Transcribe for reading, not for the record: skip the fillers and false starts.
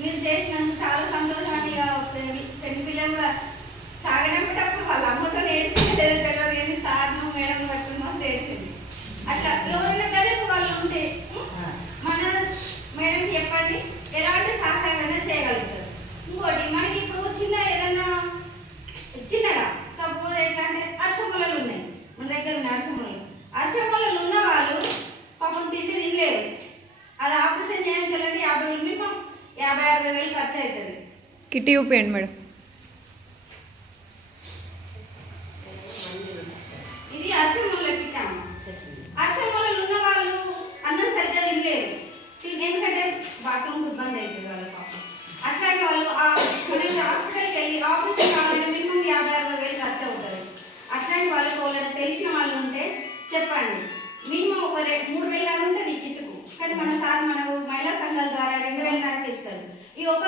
మీరు చేసినందుకు చాలా సంతోషాన్ని పిల్లలు కూడా సాగనంపేటప్పుడు వాళ్ళ అమ్మతో ఏడ్చింది లేదో తెలియదు కానీ సార్ను మేడం పట్టుకుని మస్తు ఏడ్చింది. అట్లా ఎవరైనా కలిపి వాళ్ళు ఉంటే మన మేడంకి చెప్పండి, ఎలాంటి సహాయం అయినా చేయగలుగుతారు. ఇంకోటి మనకి ఇప్పుడు చిన్న ఏదన్నా చిన్నగా సపోజ్ ఎట్లా అంటే అర్షమూలలు ఉన్నాయి మన దగ్గర ఉన్న అర్షమూలలు ఉన్న వాళ్ళు పాపం తిండి తినలేరు. అది ఆపరేషన్ చేయించాలంటే 50,000 మినిమం 50,000-60,000 ఖర్చు అవుతుంది. కిట్టి చూపించండి మేడం. ఇది అర్షమూల కిట్ అమ్మ. అర్షమూలలు ఉన్న వాళ్ళు అన్నం సరిగ్గా తినలేరు, ఎందుకంటే బాత్రూమ్ ఇబ్బంది అవుతుంది వాళ్ళ పాపం. అట్లాంటి వాళ్ళు మనం హాస్పిటల్కి వెళ్ళి ఆపరేషన్ కావాలంటే మినిమం 50,000-60,000 ఖర్చు అవుతుంది. అట్లాంటి వాళ్ళకి వాళ్ళని తెలిసిన వాళ్ళు ఉంటే చెప్పండి, మినిమం ఒక 3,000 ఉంటుంది ఈ కిట్టుకు. కానీ మన సార్ మనకు మహిళా సంఘాల ద్వారా 2,000 ఇస్తారు. ఈ ఒక